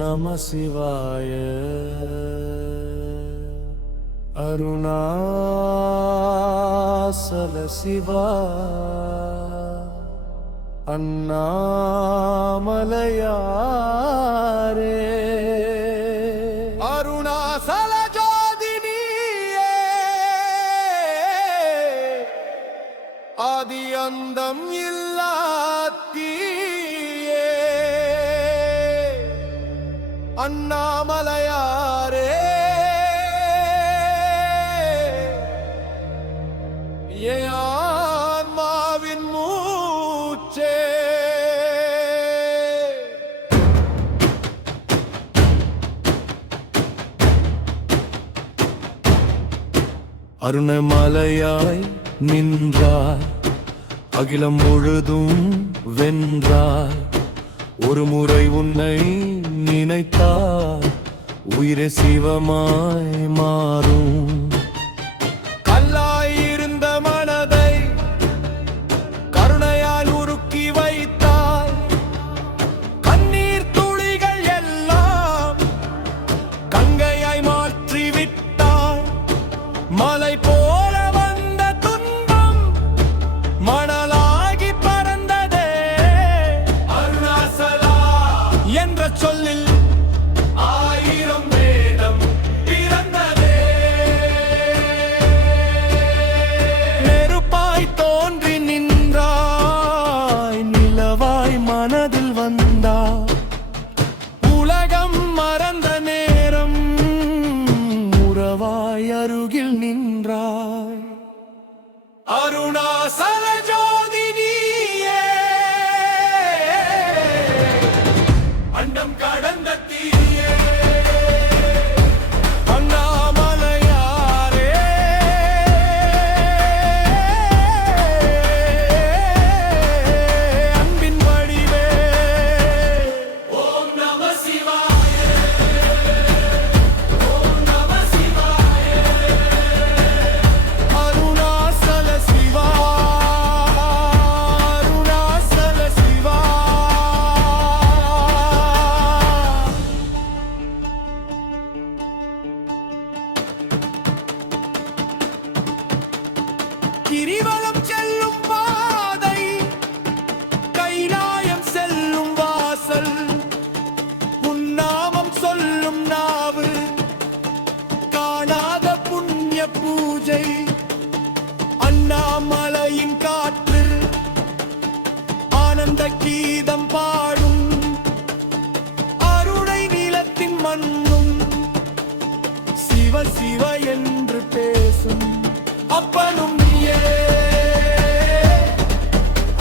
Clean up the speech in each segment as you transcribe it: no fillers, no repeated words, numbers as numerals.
நம சிவாய. அருணாசல சிவா அண்ணாமலையாரே. அருணாசல ஜோதினியே ஆதி அந்தம் இல்லாத்தியே அண்ணாமலையாரே. ஆன்மாவின் மூச்சே அருணமலையாய் நின்றார், அகிலம் முழுதும் வென்றார். ஒரு முறை உன்னை நினைத்தார், உயிரே சிவமாய் மாறும். கல்லாயிருந்த மனதை கருணையால் உருக்கி வைத்தாய். கண்ணீர் துளிகள் எல்லாம் கங்கையாய் மாற்றி விட்டாய். மலை போல வந்த துன்பம் மணலாகி பறந்ததே. அருணாசலா என்ற சொல்லில் ஆயிரம் வேதம் பிறந்ததே. நெருப்பாய் தோன்றி நின்றாய், நிலவாய் மனதில் வந்தாய். உலகம் மறந்த நேரம் உறவாய் அருகில் நின்றாய். அருணாசல ஜோதினியே அண்டம் கடந்த தீயே அண்ணாமலையாரே. அன்பின் வடிவே ஓம் நம சிவாய. ஓம் நம சிவாய. அருணாசல சிவா அருணாசல சிவா. கிரிவலம் செல்லும் பாதை, கைலாயம் செல்லும் வாசல். உன்னாமம் சொல்லும் நாவு, காணாத புண்ணிய பூஜை. அண்ணாமலையின் காற்று ஆனந்த கீதம் பாடும். அருணை நீலத்தின் மண்ணும் சிவ சிவ என்று பேசும். அப்பனும் நீயே,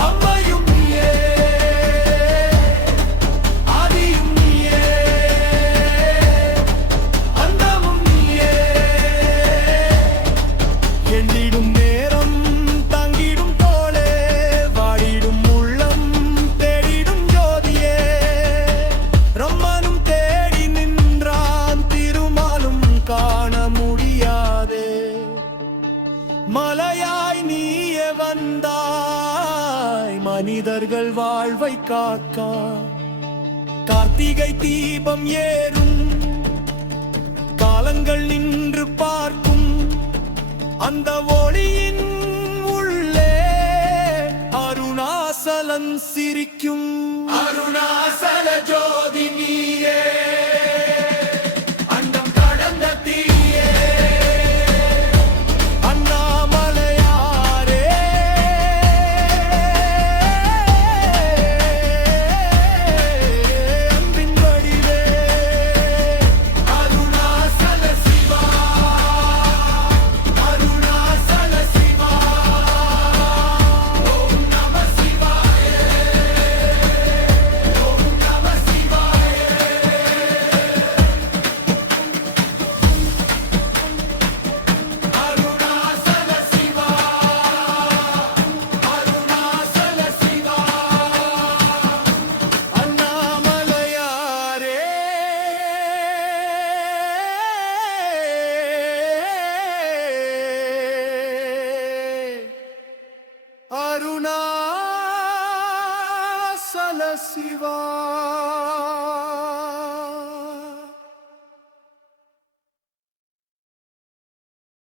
அம்மையும் நீயே, ஆதியும் நீயே, அந்தமும் நீயே. எண்ணிடும் நேரம் தங்கிடும் தோளே, வாடிடும் உள்ளம் தேடிடும் ஜோதியே. ரம்மனும் தேடி நின்றான், திருமாலும் காண முடியாதே. மலையாய் நீயே வந்தாய், மனிதர்கள் வாழ்வை காக்கா. கார்த்திகை தீபம் ஏறும், காலங்கள் நின்று பார்க்கும். அந்த ஒளியின் உள்ளே அருணாசலன் சிரிக்கும். அருணாசல ஜோதி நீயே அண்டம் கடந்த தீயே அண்ணாமலையாரே. அன்பின் வடிவே அருணாசல சிவா அருணாசல சிவா. ஓம் நம சிவாய. ஓம் நம சிவாய. அருணாசல சிவா அருணாசல சிவா. அண்ணாமலையாரே. அருணாசல சிவா.